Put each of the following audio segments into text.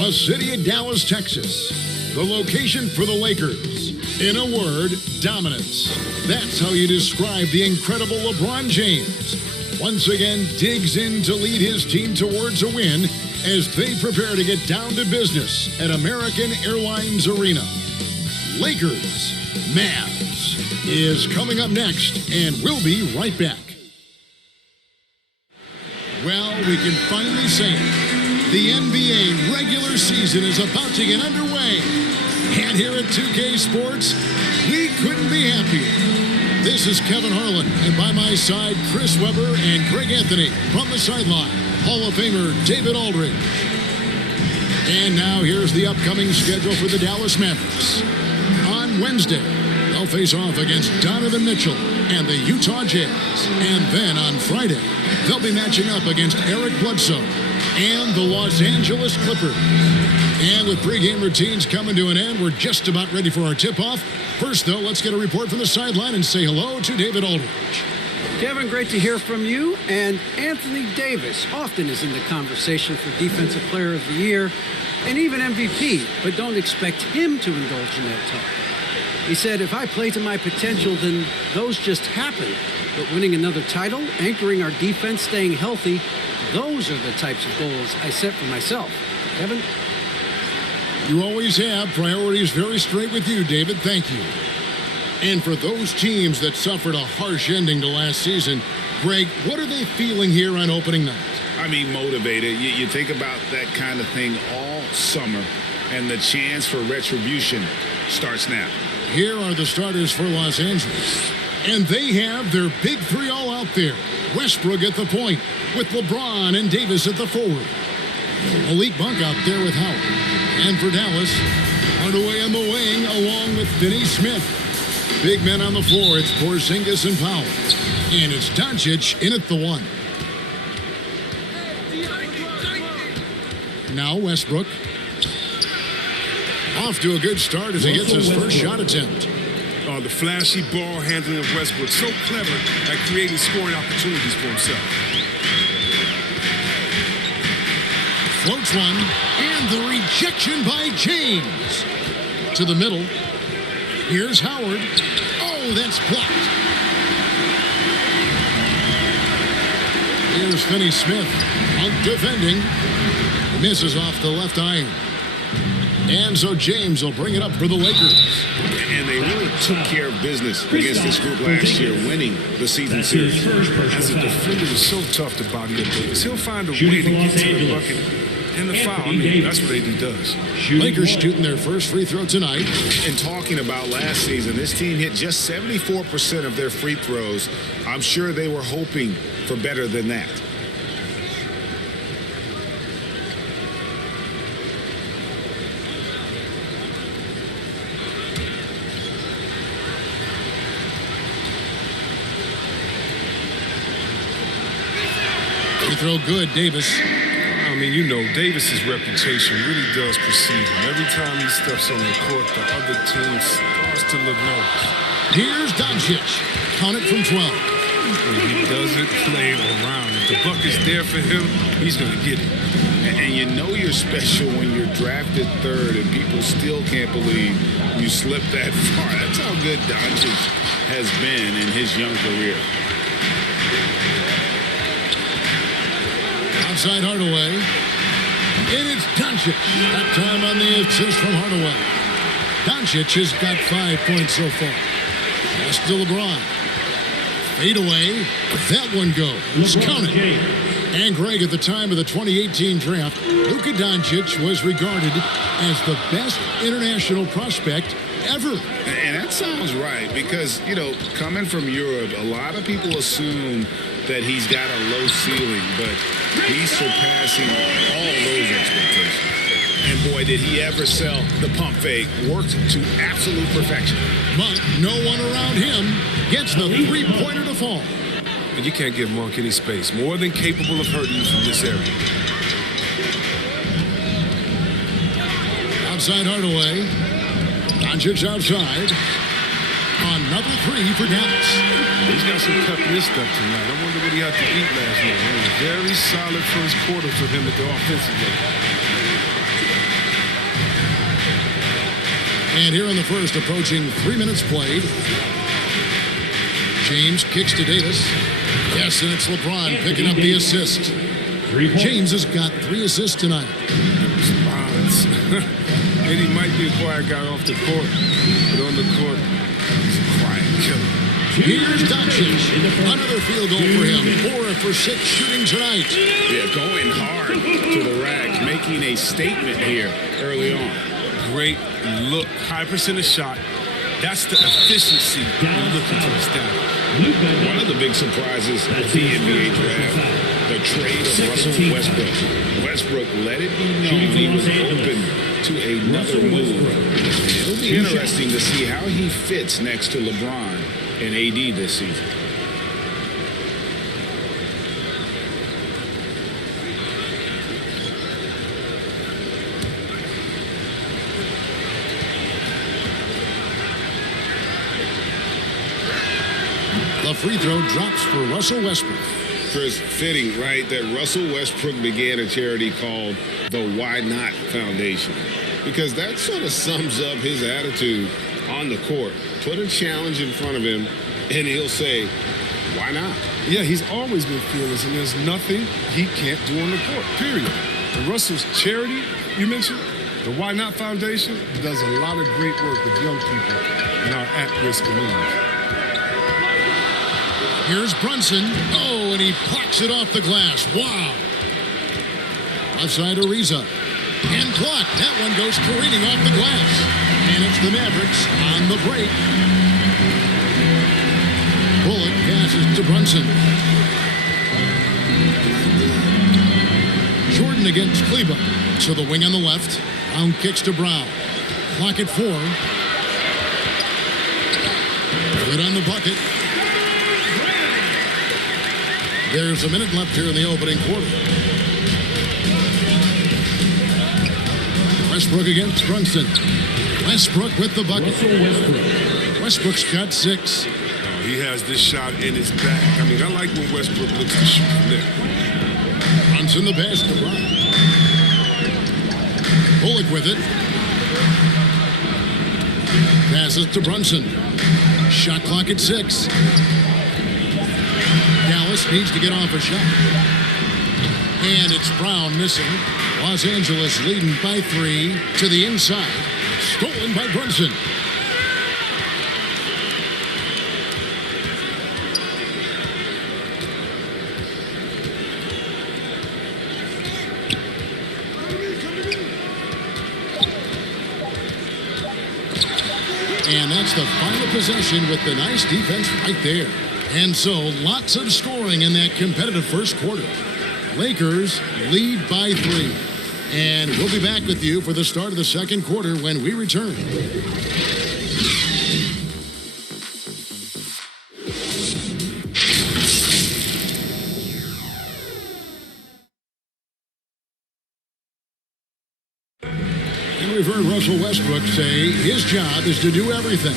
The city of Dallas, Texas. The location for the Lakers. In a word, dominance. That's how you describe the incredible LeBron James. Once again, digs in to lead his team towards a win as they prepare to get down to business at American Airlines Arena. Lakers, Mavs is coming up next, and we'll be right back. Well, we can finally say it. The NBA regular season is about to get underway. And here at 2K Sports, we couldn't be happier. This is Kevin Harlan, and by my side, Chris Webber and Greg Anthony. From the sideline, Hall of Famer David Aldridge. And now here's the upcoming schedule for the Dallas Mavericks. On Wednesday, they'll face off against Donovan Mitchell and the Utah Jazz. And then on Friday, they'll be matching up against Eric Bledsoe and the Los Angeles Clippers. And with pregame routines coming to an end, we're just about ready for our tip-off. First, though, let's get a report from the sideline and say hello to David Aldridge. Kevin, great to hear from you. And Anthony Davis often is in the conversation for Defensive Player of the Year and even MVP, but don't expect him to indulge in that talk. He said, if I play to my potential, then those just happen. But winning another title, anchoring our defense, staying healthy, those are the types of goals I set for myself. Kevin? You always have priorities very straight with you, David. Thank you. And for those teams that suffered a harsh ending to last season, Greg, what are they feeling here on opening night? I mean, motivated. You think about that kind of thing all summer, and the chance for retribution starts now. Here are the starters for Los Angeles. And they have their big three all out there. Westbrook at the point, with LeBron and Davis at the forward. Malik Monk out there with Howard. And for Dallas, Hardaway on the wing, along with Finney Smith. Big men on the floor, it's Porzingis and Powell. And it's Doncic in at the one. Now Westbrook. Off to a good start as he gets his first shot attempt. The flashy ball handling of Westbrook, so clever at creating scoring opportunities for himself. Floats one, and the rejection by James. To the middle. Here's Howard. Oh, that's blocked. Here's Finney Smith. Monk defending. Misses off the left iron. And so James will bring it up for the Lakers. And they really took care of business against this group last year, winning the season series. As a defender, it's so tough to body up Davis. He'll find a way to get to the bucket and the foul. I mean, that's what AD does. Lakers shooting their first free throw tonight. And talking about last season, this team hit just 74% of their free throws. I'm sure they were hoping for better than that. Throw good, Davis. I mean, you know, Davis's reputation really does precede him. Every time he steps on the court, the other team starts to look nervous. Here's Doncic. Count it from 12. And he doesn't play around. If the bucket's there for him, he's going to get it. And you know you're special when you're drafted third and people still can't believe you slipped that far. That's how good Doncic has been in his young career. Outside Hardaway. And it's Doncic. That time on the assist from Hardaway. Doncic has got 5 points so far. Pass to LeBron. Fade away. That one goes. Count it. And Greg, at the time of the 2018 draft, Luka Doncic was regarded as the best international prospect ever. And that sounds right because, you know, coming from Europe, a lot of people assume that he's got a low ceiling, but he's surpassing all those expectations. And boy, did he ever sell the pump fake. Worked to absolute perfection. But no one around him gets the three-pointer to fall. And you can't give Monk any space. More than capable of hurting you from this area. Outside Hardaway. Doncic outside. Another three for Dallas. He's got some cut in his step tonight. I wonder what he had to eat last night. It was a very solid first quarter for him at the offensive end. And here in the first, approaching 3 minutes played. James kicks to Davis. Yes, and it's LeBron picking up the assist. James has got 3 assists tonight. Response. And he might be a quiet guy off the court, but on the court, he's a quiet killer. Here's Doncic. Another field goal for him. 4 for 6 shooting tonight. Yeah, going hard to the rack, making a statement here early on. Great look, high percentage shot. That's the efficiency we're looking to establish. One of the big surprises of the NBA draft, the trade of Russell Westbrook. Westbrook let it be known he was open to another move. It'll be interesting to see how he fits next to LeBron and AD this season. The free throw drops for Russell Westbrook. Chris, fitting, right, that Russell Westbrook began a charity called the Why Not Foundation, because that sort of sums up his attitude on the court. Put a challenge in front of him, and he'll say, why not? Yeah, he's always been fearless, and there's nothing he can't do on the court, period. And Russell's charity, you mentioned, the Why Not Foundation, does a lot of great work with young people in our at-risk communities. Here's Brunson. Oh, and he plucks it off the glass. Wow. Outside Ariza. And clock. That one goes careening off the glass. And it's the Mavericks on the break. Bullock passes to Brunson. Jordan against Kleba. To the wing on the left. Brown kicks to Brown. Clock at 4. Good on the bucket. There's a minute left here in the opening quarter. Westbrook against Brunson. Westbrook with the bucket. Westbrook's got 6. He has this shot in his back. I mean, I like when Westbrook looks to shoot from there. Brunson the pass to Brown. Bullock with it. Passes to Brunson. Shot clock at 6. Dallas needs to get off a shot. And it's Brown missing. Los Angeles leading by 3 to the inside. Stolen by Brunson. And that's the final possession with the nice defense right there. And so, lots of scoring in that competitive first quarter. Lakers lead by 3. And we'll be back with you for the start of the second quarter when we return. And we've heard Russell Westbrook say his job is to do everything.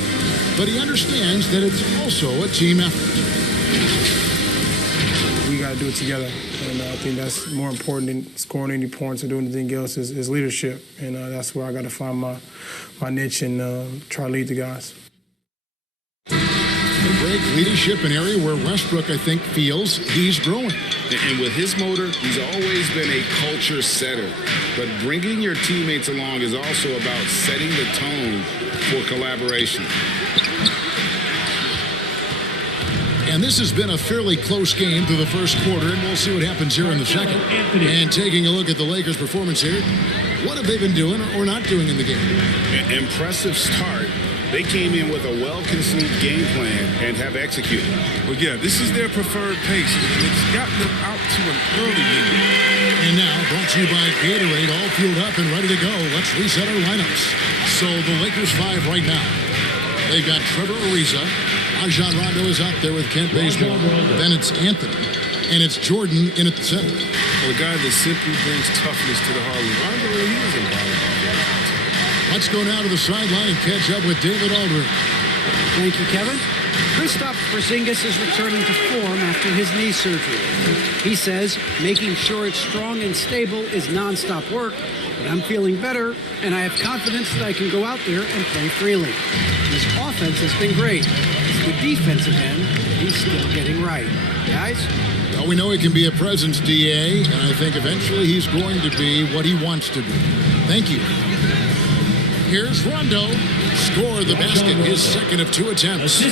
But he understands that it's also a team effort. We got to do it together. And I think that's more important than scoring any points or doing anything else is leadership. And that's where I got to find my niche and try to lead the guys. A great leadership, an area where Westbrook, I think, feels he's growing. And with his motor, he's always been a culture setter. But bringing your teammates along is also about setting the tone for collaboration. And this has been a fairly close game through the first quarter, and we'll see what happens here in the second. And taking a look at the Lakers' performance here, what have they been doing or not doing in the game? Impressive start. They came in with a well-conceived game plan and have executed. Well, yeah, this is their preferred pace. It's gotten them out to an early lead. And now, brought to you by Gatorade, all fueled up and ready to go. Let's reset our lineups. So the Lakers 5 right now. They've got Trevor Ariza. Rajon Rondo is out there with Kent Bazemore. Then it's Anthony. And it's Jordan in at the center. Well, a guy that simply brings toughness to the Harlem. Rondo, he doesn't bother about. Let's go now to the sideline and catch up with David Aldridge. Thank you, Kevin. Kristaps Porzingis is returning to form after his knee surgery. He says making sure it's strong and stable is nonstop work, but I'm feeling better, and I have confidence that I can go out there and play freely. His offense has been great. It's the defensive end he's still getting right. Guys? Well, we know he can be a presence, DA, and I think eventually he's going to be what he wants to be. Thank you. Here's Rondo. Score the basket, his second of 2 attempts.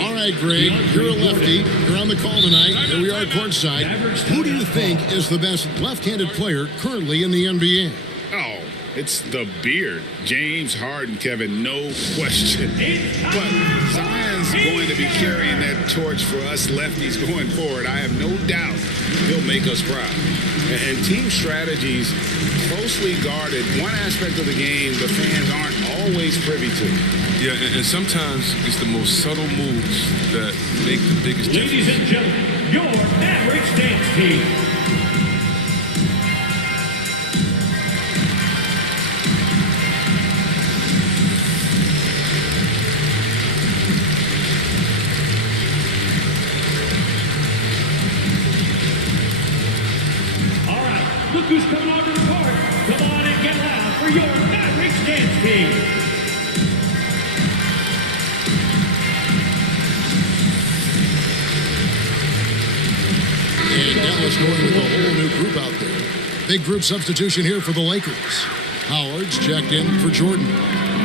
All right, Greg, you're a lefty. You're on the call tonight. Here we are courtside. Who do you think is the best left-handed player currently in the NBA? Oh, it's the beard. James Harden, Kevin, no question. But Zion's going to be carrying that torch for us lefties going forward. I have no doubt he'll make us proud. And team strategies closely guarded. One aspect of the game the fans aren't always privy to. Yeah, and sometimes it's the most subtle moves that make the biggest difference. Ladies and gentlemen, your Mavericks dance team. Look who's coming onto the court. Come on and get loud for your Mavericks dance team. And Dallas going with a whole new group out there. Big group substitution here for the Lakers. Howard's checked in for Jordan.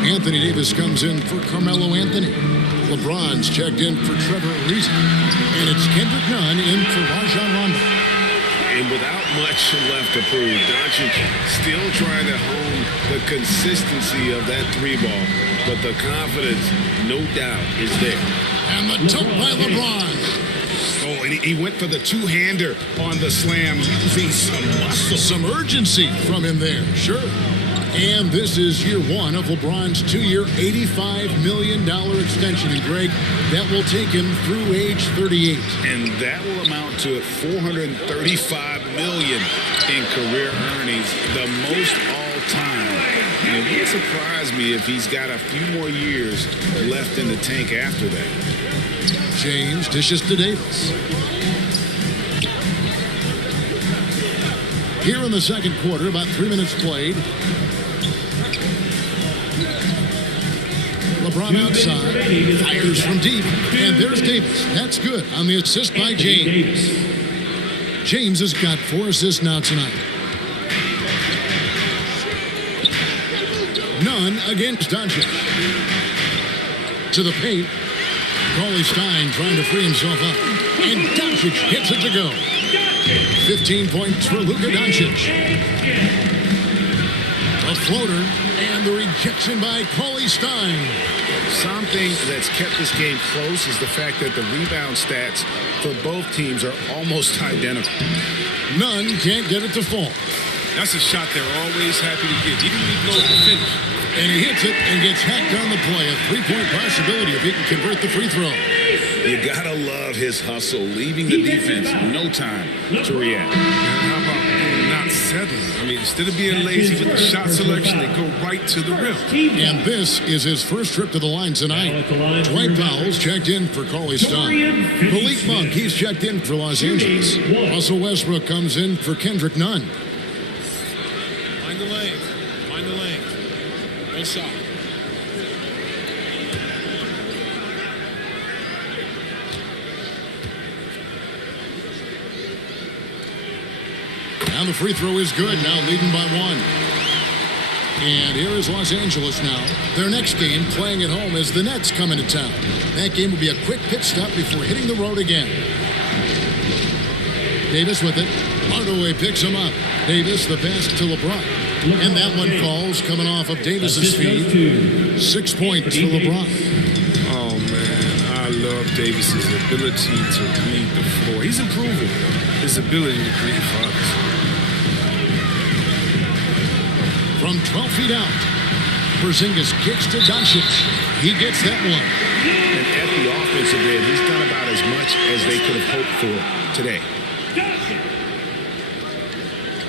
Anthony Davis comes in for Carmelo Anthony. LeBron's checked in for Trevor Ariza. And it's Kendrick Nunn in for Rajon Rondo. And without much left to prove, Doncic still trying to hone the consistency of that 3-ball. But the confidence, no doubt, is there. And the dunk by LeBron. Oh, and he went for the two-hander on the slam, using some muscle. Some urgency from him there, sure. And this is year 1 of LeBron's 2-year, $85 million extension. And Greg, that will take him through age 38. And that will amount to $435 million in career earnings, the most all time. And it wouldn't surprise me if he's got a few more years left in the tank after that. James dishes to Davis. Here in the second quarter, about 3 minutes played. LeBron outside, fires from deep, and there's Davis. That's good on the assist by James. James has got 4 assists now tonight. None against Doncic. To the paint. Cauley Stein trying to free himself up. And Doncic hits it to go. 15 points for Luka Doncic. A floater. And the rejection by Cauley Stein. Something that's kept this game close is the fact that the rebound stats for both teams are almost identical. None can't get it to fall. That's a shot they're always happy to get, even if he blows the finish. And he hits it and gets hacked on the play. A 3-point possibility if he can convert the free throw. You gotta love his hustle, leaving the defense no time to react. And how about not settling? I mean, instead of being lazy with the shot selection, they go right to the rim. And this is his first trip to the line tonight. Dwight Powell's checked in for Cauley Stein. Malik Monk, he's checked in for Los Angeles. Russell Westbrook comes in for Kendrick Nunn. Find the lane. Find the lane. One shot. And the free throw is good, now leading by 1. And here is Los Angeles now. Their next game, playing at home, as the Nets come into town. That game will be a quick pit stop before hitting the road again. Davis with it. Hardaway picks him up. Davis, the pass to LeBron. And that one falls, coming off of Davis's feet. 6 points for LeBron. Oh, man, I love Davis's ability to read the floor. He's improving his ability to create for others. From 12 feet out, Porzingis kicks to Doncic. He gets that one. And at the offensive end, he's done about as much as they could have hoped for today.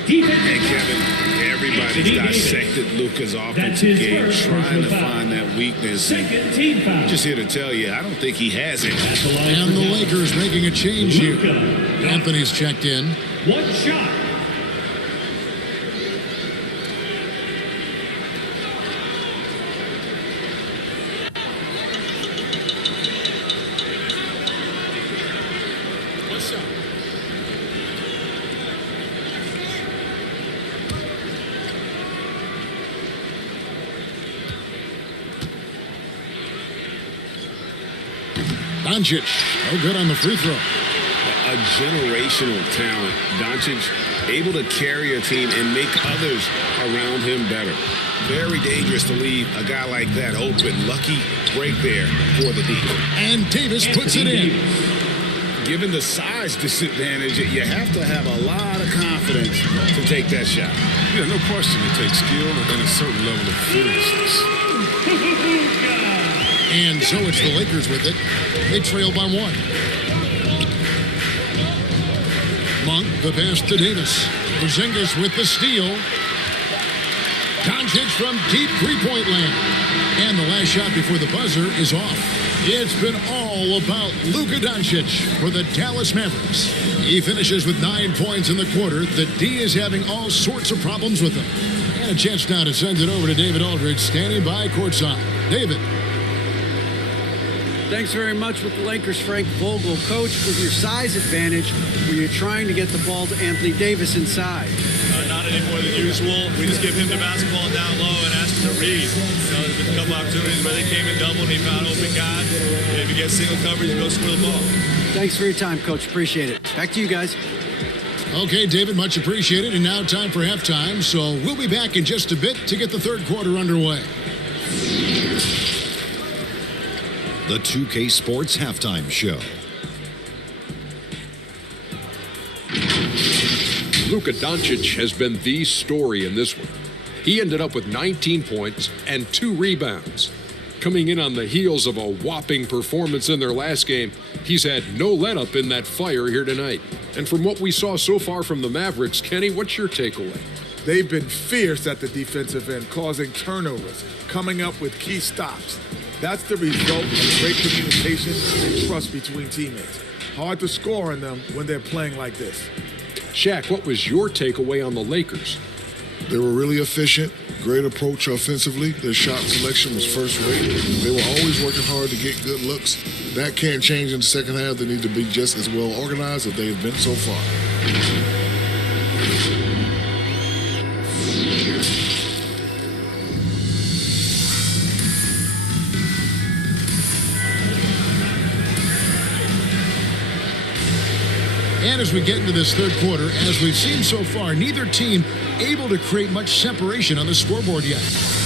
And Kevin, everybody's dissected Luka's offensive game, trying to find that weakness. And I'm just here to tell you, I don't think he has it. And the Lakers making a change here. Anthony's checked in. One shot. Doncic, no good on the free throw. A generational talent. Doncic able to carry a team and make others around him better. Very dangerous to leave a guy like that open. Lucky break there for the D. And Davis puts it in. Given the size disadvantage, you have to have a lot of confidence to take that shot. Yeah, no question. It takes skill and a certain level of fearlessness. And so it's the Lakers with it. They trail by 1. Monk, the pass to Davis. Porzingis with the steal. Doncic from deep three-point land. And the last shot before the buzzer is off. It's been all about Luka Doncic for the Dallas Mavericks. He finishes with 9 points in the quarter. The D is having all sorts of problems with him. And a chance now to send it over to David Aldridge, standing by courtside. David. Thanks very much with the Lakers, Frank Vogel. Coach, with your size advantage, when you're trying to get the ball to Anthony Davis inside. Not any more than usual. We just give him the basketball down low and ask him to read. There's been a couple opportunities where they came in double and he found open guy. And if he gets single coverage, he goes score the ball. Thanks for your time, Coach. Appreciate it. Back to you guys. Okay, David, much appreciated. And now time for halftime. So we'll be back in just a bit to get the third quarter underway. The 2K Sports Halftime Show. Luka Doncic has been the story in this one. He ended up with 19 points and 2 rebounds. Coming in on the heels of a whopping performance in their last game, he's had no let-up in that fire here tonight. And from what we saw so far from the Mavericks, Kenny, what's your takeaway? They've been fierce at the defensive end, causing turnovers, coming up with key stops. That's the result of great communication and trust between teammates. Hard to score on them when they're playing like this. Shaq, what was your takeaway on the Lakers? They were really efficient, great approach offensively. Their shot selection was first rate. They were always working hard to get good looks. That can't change in the second half. They need to be just as well organized as they've been so far. And as we get into this third quarter, as we've seen so far, neither team able to create much separation on the scoreboard yet.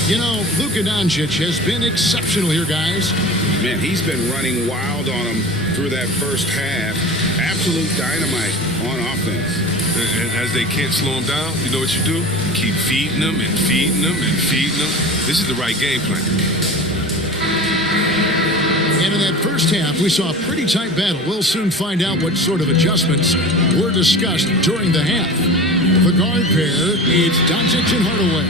You know, Luka Doncic has been exceptional here, guys. Man, he's been running wild on them through that first half. Absolute dynamite on offense. And as they can't slow him down, you know what you do? Keep feeding them and feeding them and feeding them. This is the right game plan. And in that first half, we saw a pretty tight battle. We'll soon find out what sort of adjustments were discussed during the half. The guard pair, it's Doncic and Hardaway.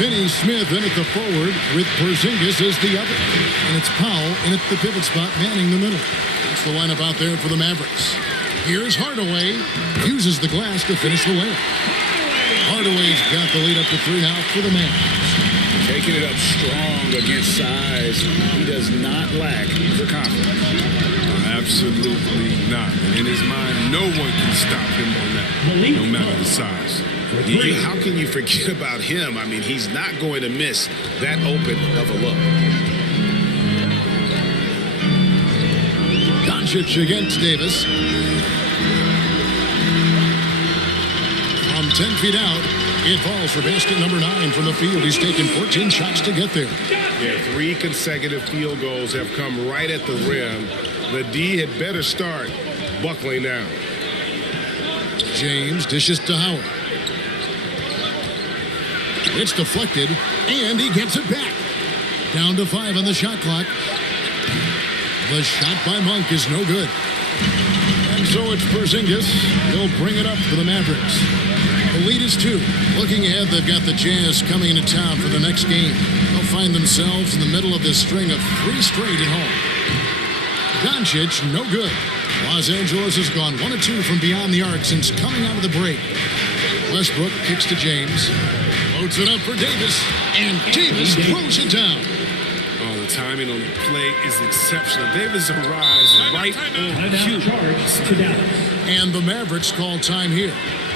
Finney Smith in at the forward with Porzingis as the other. And it's Powell in at the pivot spot, manning the middle. That's the lineup out there for the Mavericks. Here's Hardaway. Uses the glass to finish the layup. Hardaway's got the lead up to 3 now for the Mavs. Taking it up strong against size. He does not lack the confidence. Absolutely not. In his mind, no one can stop him on that, no matter the size. How can you forget about him? I mean, he's not going to miss that open of a look. Doncic against Davis. From 10 feet out, it falls for basket number 9 from the field. He's taken 14 shots to get there. Yeah, 3 consecutive field goals have come right at the rim. The D had better start buckling down. James dishes to Howard. It's deflected, and he gets it back. Down to 5 on the shot clock. The shot by Monk is no good. And so it's Porzingis. He'll bring it up for the Mavericks. The lead is 2. Looking ahead, they've got the Jazz coming into town for the next game. They'll find themselves in the middle of this string of 3 straight at home. Doncic, no good. Los Angeles has gone 1 of 2 from beyond the arc since coming out of the break. Westbrook kicks to James. Loads it up for Davis. And Davis throws it down. Oh, the timing on the play is exceptional. Davis arrives right on cue. And the Mavericks call time here.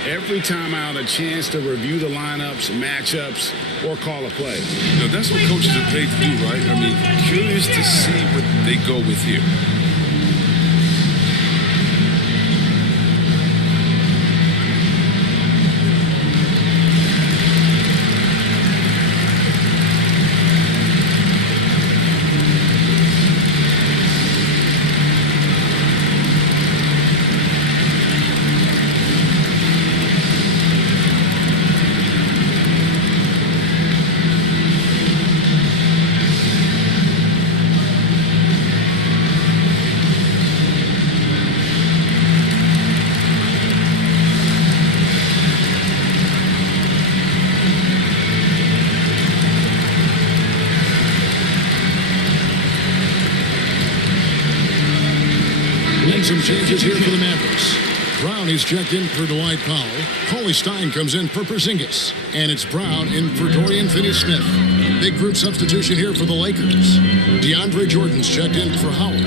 Every timeout, a chance to review the lineups, matchups, or call a play. You know, that's what coaches are paid to do, right? I mean, curious to see what they go with here. Some changes here for the Mavericks. Brown is checked in for Dwight Powell. Cauley Stein comes in for Porzingis. And it's Brown in for Dorian Finney-Smith. Big group substitution here for the Lakers. DeAndre Jordan's checked in for Howard.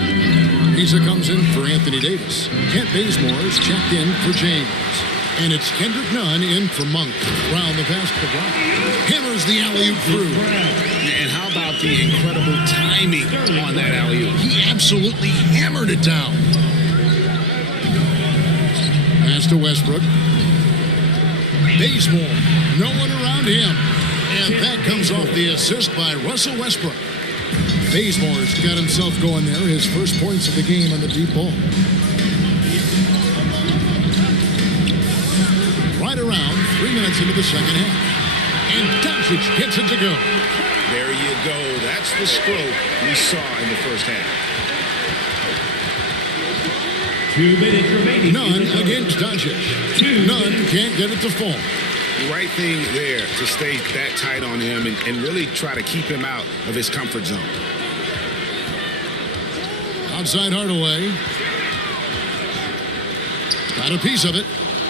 Isa comes in for Anthony Davis. Kent Bazemore's checked in for James. And it's Kendrick Nunn in for Monk. Brown the pass to Brown. Hammers the alley-oop through. And how about the incredible timing on that alley-oop? He absolutely hammered it down. Pass to Westbrook. Bazemore. No one around him. And that comes off the assist by Russell Westbrook. Bazemore's got himself going there. His first points of the game on the deep ball. Right around 3 minutes into the second half. And Doncic gets it to go. There you go. That's the stroke we saw in the first half. 2 minutes remaining. Nunn against Doncic. Nunn can't get it to fall. The right thing there to stay that tight on him and really try to keep him out of his comfort zone. Outside Hardaway. Got a piece of it.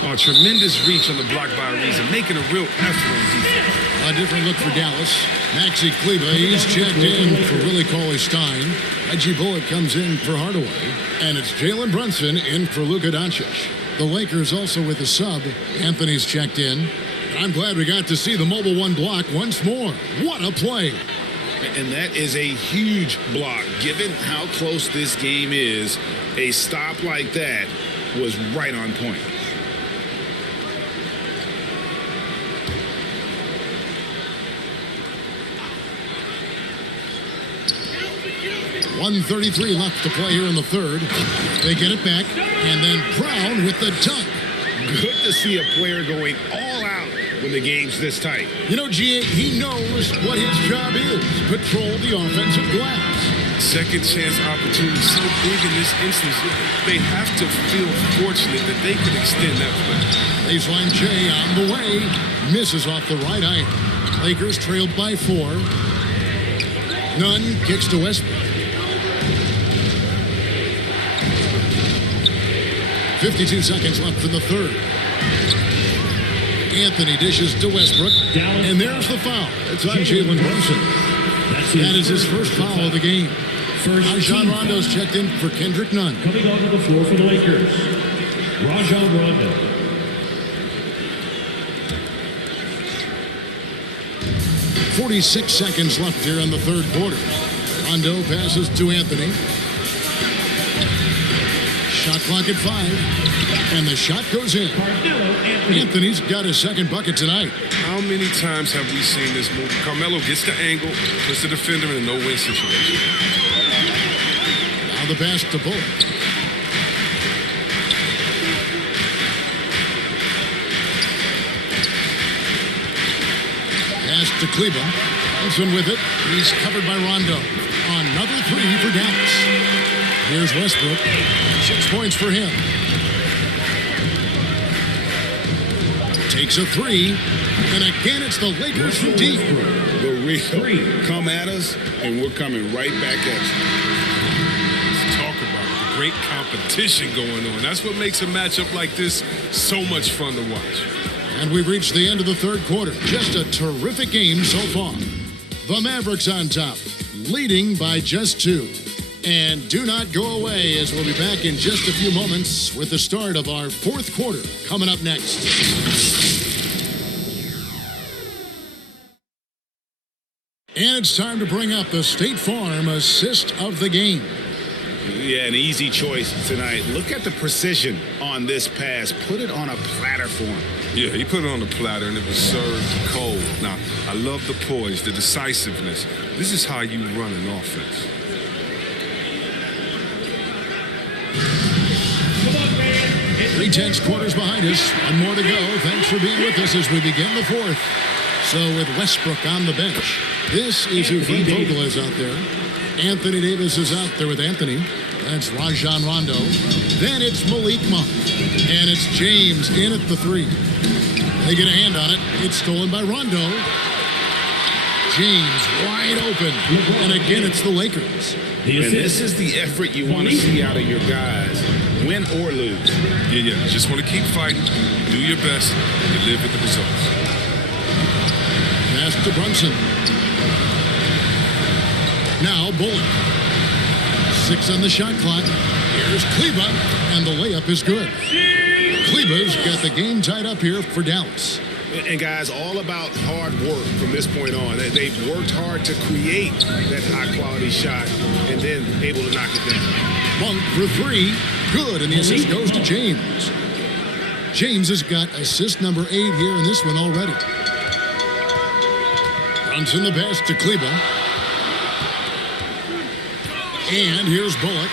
Oh, tremendous reach on the block by Ariza, making a real effort on defense. A different look for Dallas. Maxi Kleba, he's checked in for Willie Cauley-Stein. Reggie Bullock comes in for Hardaway. And it's Jalen Brunson in for Luka Doncic. The Lakers also with a sub. Anthony's checked in. I'm glad we got to see the Mobile One block once more. What a play. And that is a huge block. Given how close this game is, a stop like that was right on point. .133 left to play here in the third. They get it back, and then Brown with the dunk. Good to see a player going all out when the game's this tight. You know, G.A., he knows what his job is. Control the offensive glass. Second chance opportunity so big in this instance. They have to feel fortunate that they could extend that play. Baseline J on the way. Misses off the right iron. Lakers trailed by 4. Nunn kicks to Westbrook. 52 seconds left in the third. Anthony dishes to Westbrook. And there's the foul. It's on Jalen Brunson. That is his first foul of the game. Rajon Rondo's checked in for Kendrick Nunn. Coming onto the floor for the Lakers, Rajon Rondo. .46 seconds left here in the third quarter. Rondo passes to Anthony. Shot clock at 5. And the shot goes in. Anthony's got his second bucket tonight. How many times have we seen this move? Carmelo gets the angle, puts the defender in a no-win situation. Now the pass to Bullock. Pass to Kleba. Brunson with it. He's covered by Rondo. Another 3 for Dallas. Here's Westbrook. 6 points for him. takes a three, and again it's the Lakers from deep. The real come at us, and we're coming right back at you. Let's talk about it. The great competition going on. That's what makes a matchup like this so much fun to watch. And we've reached the end of the third quarter. Just a terrific game so far. The Mavericks on top, leading by just 2. And do not go away, as we'll be back in just a few moments with the start of our fourth quarter coming up next. And it's time to bring up the State Farm assist of the game. Yeah, an easy choice tonight. Look at the precision on this pass. Put it on a platter for him. Yeah, he put it on the platter and it was served cold. Now, I love the poise, the decisiveness. This is how you run an offense. 3/10 quarters behind us. One more to go. Thanks for being with us as we begin the fourth. So with Westbrook on the bench, this is who Frank Vogel is out there. Anthony Davis is out there with Anthony. That's Rajon Rondo. Then it's Malik Monk. And it's James in at the 3. They get a hand on it. It's stolen by Rondo. James wide open. And again, it's the Lakers. And this is the effort you want to see out of your guys, win or lose. Yeah. Just want to keep fighting. Do your best. You live with the results. Pass to Brunson. Now Bullock. 6 on the shot clock. Here's Kleba, and the layup is good. Kleba's got the game tied up here for Dallas. And guys, all about hard work from this point on. They've worked hard to create that high-quality shot and then able to knock it down. Monk for 3. Good, and the assist goes to James. James has got assist number 8 here in this one already. Brunson the pass to Kleba. And here's Bullock.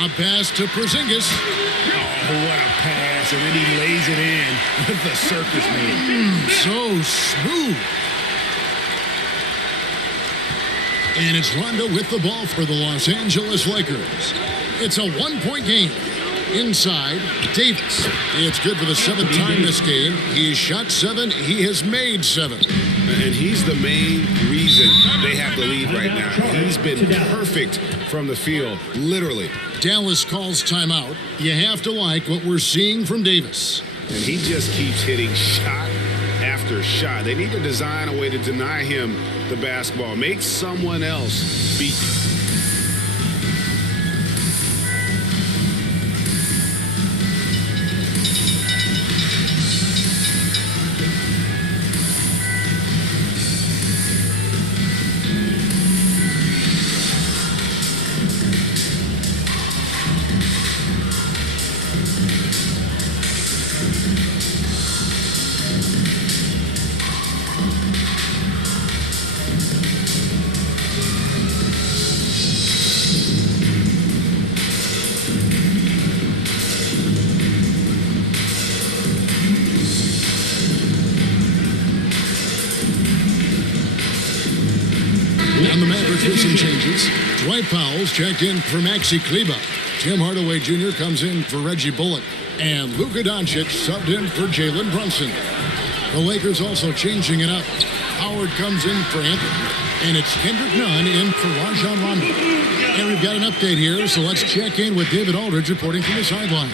A pass to Porzingis. Oh, what a pass. And then he lays it in with the circus move. So smooth. And it's Rondo with the ball for the Los Angeles Lakers. It's a 1-point game. Inside, Davis. It's good for the 7th time this game. He's shot 7. He has made 7. And he's the main reason they have the lead right now. He's been perfect from the field, literally. Dallas calls timeout. You have to like what we're seeing from Davis. And he just keeps hitting shot after shot. They need to design a way to deny him the basketball. Make someone else beat him. And the Mavericks with some changes. Dwight Powell's checked in for Maxi Kleba. Tim Hardaway Jr. comes in for Reggie Bullock. And Luka Doncic subbed in for Jalen Brunson. The Lakers also changing it up. Howard comes in for Anthony. And it's Kendrick Nunn in for Rajon Rondo. And we've got an update here, so let's check in with David Aldridge reporting from the sideline.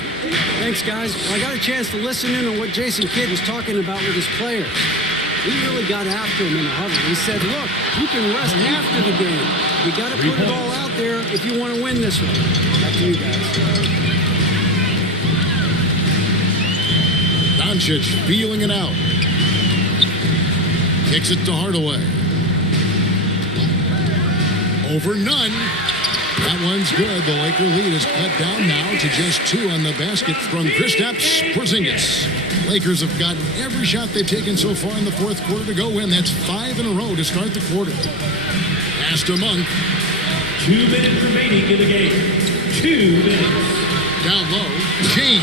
Thanks, guys. Well, I got a chance to listen in on what Jason Kidd was talking about with his players. He really got after him in the huddle. He said, look, you can rest after the game. You got to put it all out there if you want to win this one. Back to you guys. Doncic feeling it out. Kicks it to Hardaway. Over Nunn. That one's good. The Laker lead is cut down now to just 2 on the basket from Kristaps Porzingis. Lakers have gotten every shot they've taken so far in the fourth quarter to go in. That's 5 in a row to start the quarter. Pass to Monk. 2 minutes remaining in the game. 2 minutes. Down low, James.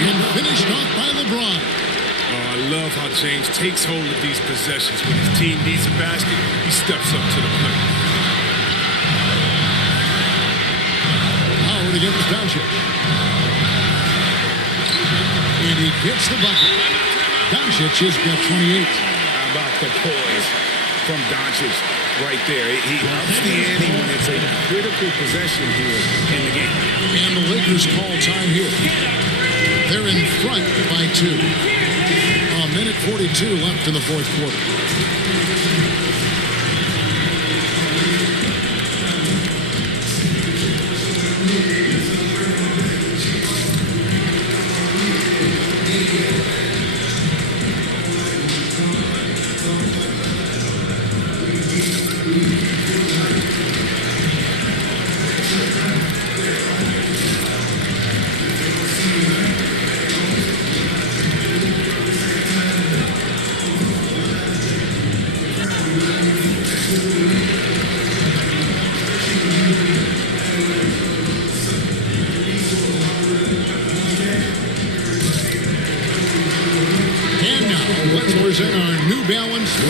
And finished off by LeBron. Oh, I love how James takes hold of these possessions. When his team needs a basket, he steps up to the plate. Howard against Doncic. And he gets the bucket. Doncic has got 28. How about the poise from Doncic right there? He ups the ante when it's a critical possession here in the game. And the Lakers call time here. They're in front by 2. A minute 42 left in the fourth quarter.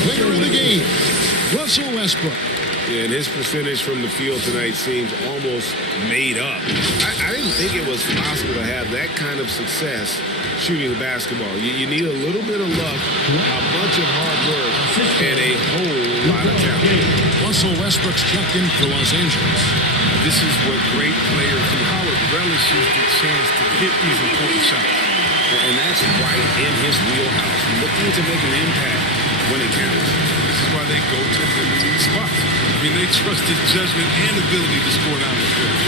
Player of the game, Russell Westbrook. Yeah, and his percentage from the field tonight seems almost made up. I didn't think it was possible to have that kind of success shooting the basketball. You need a little bit of luck, a bunch of hard work, and a whole lot of talent. Russell Westbrook's checked in for Los Angeles. This is what great players do. Howard relishes the chance to hit these important shots. And that's right in his wheelhouse, looking to make an impact when it counts. This is why they go to him in these spots. I mean, they trust his judgment and ability to score down the field.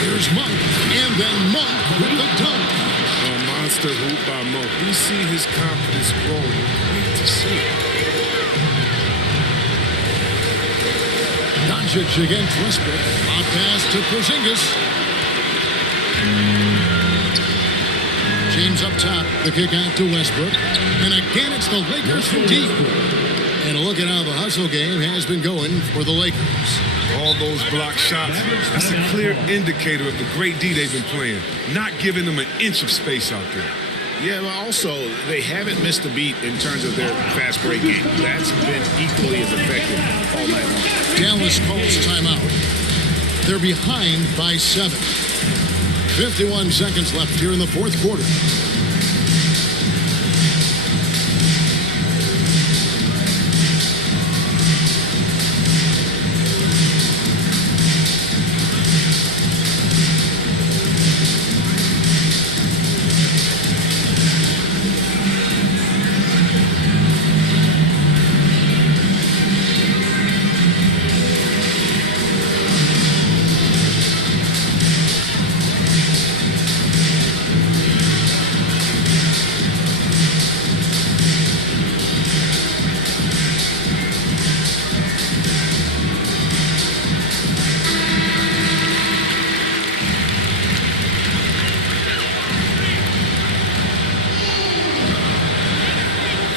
Here's Monk, and then Monk with the dunk. A monster hoop by Monk. We see his confidence growing. Great to see. Doncic against Westbrook. A pass to Porzingis. James up top, the kick out to Westbrook. And again, it's the Lakers from deep. And a look at how the hustle game has been going for the Lakers. All those block shots, that's a clear indicator of the great D they've been playing. Not giving them an inch of space out there. Yeah, but also, they haven't missed a beat in terms of their fast break game. That's been equally as effective all night long. Dallas calls timeout. They're behind by 7. 51 seconds left here in the fourth quarter.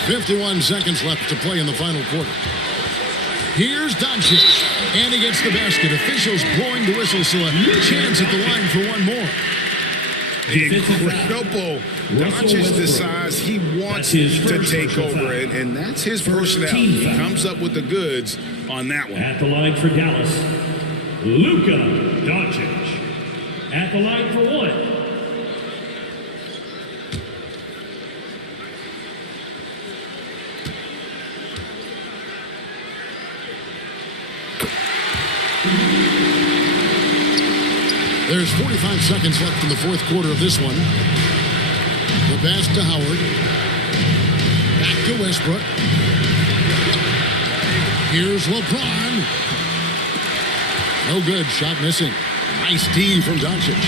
.51 seconds left to play in the final quarter. Here's Doncic, and he gets the basket. Officials blowing the whistle, so a chance at the line for one more. Incredible. Doncic decides he wants to take over, and that's his personality. He comes up with the goods on that one. At the line for Dallas, Luka Doncic. At the line for one. There's 45 seconds left in the fourth quarter of this one. The pass to Howard. Back to Westbrook. Here's LeBron. No good. Shot missing. Nice D from Doncic.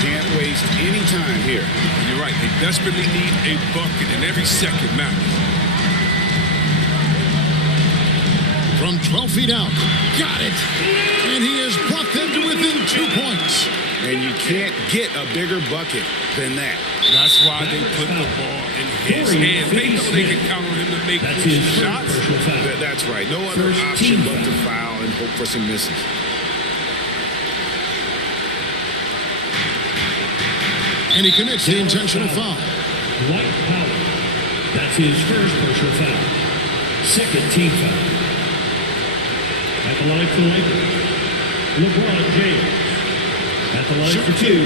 Can't waste any time here. You're right. They desperately need a bucket, and every second matters. From 12 feet out. Got it. And he has brought them to within 2 points. And you can't get a bigger bucket than that. That's why they put the ball in his hand. They know they can count on him to make shots. That's right. No other option but to foul and hope for some misses. And he commits the intentional foul. Dwight Howard. That's his first personal foul. Second team foul. At the line for Lakers, LeBron James. At the line for two.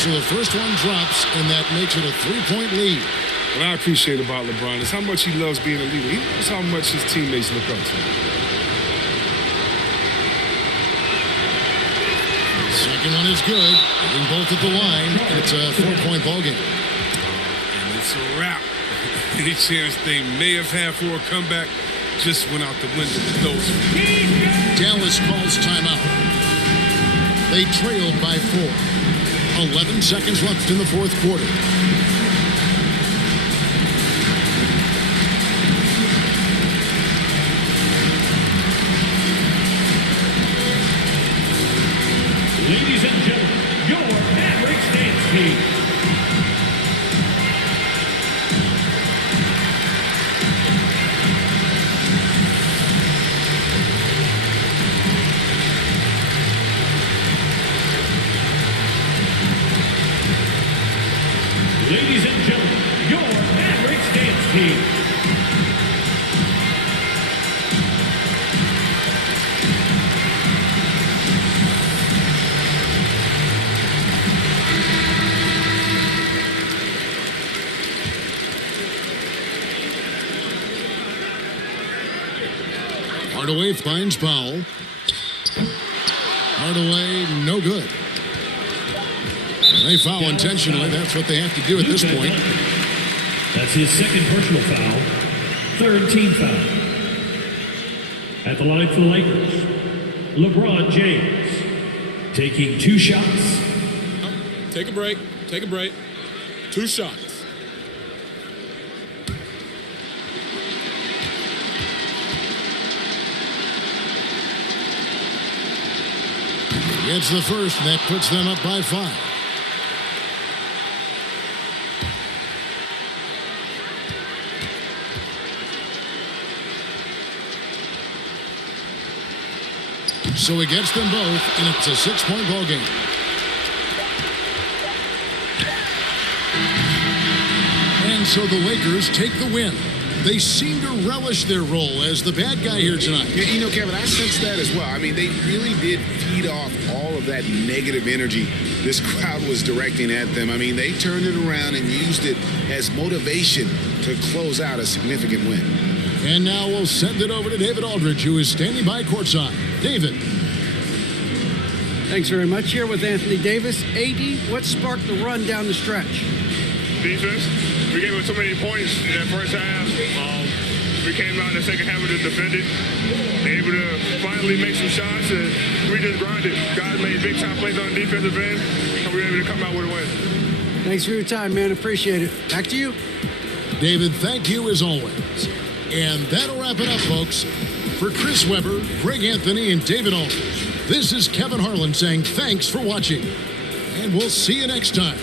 So the first one drops, and that makes it a 3-point lead. What I appreciate about LeBron is how much he loves being a leader. He knows how much his teammates look up to him. The second one is good. Hitting both at the line, and it's a 4-point ball game. And it's a wrap. Any chance they may have had for a comeback just went out the window with those. Dallas calls timeout. They trailed by 4. 11 seconds left in the fourth quarter. Ladies and gentlemen, your Mavericks dance team. Ladies and gentlemen, your Mavericks dance team. Hardaway finds Powell. Hardaway, no good. And they foul intentionally. That's what they have to do at this point. That's his second personal foul. Third team foul. At the line for the Lakers, LeBron James taking 2 shots. Take a break. Take a break. 2 shots. Gets the first, and that puts them up by 5. So he gets them both, and it's a 6-point ball game. And so the Lakers take the win. They seem to relish their role as the bad guy here tonight. Yeah, you know, Kevin, I sense that as well. I mean, they really did feed off all of that negative energy this crowd was directing at them. I mean, they turned it around and used it as motivation to close out a significant win. And now we'll send it over to David Aldridge, who is standing by courtside. David. Thanks very much. Here with Anthony Davis. AD, what sparked the run down the stretch? Defense. We gave up so many points in that first half. We came out in the second half and just defended. Able to finally make some shots, and we just grinded. Guys made big-time plays on the defensive end, and we were able to come out with a win. Thanks for your time, man. Appreciate it. Back to you. David, thank you as always. And that'll wrap it up, folks. For Chris Webber, Greg Anthony, and David Aldridge, this is Kevin Harlan saying thanks for watching. And we'll see you next time.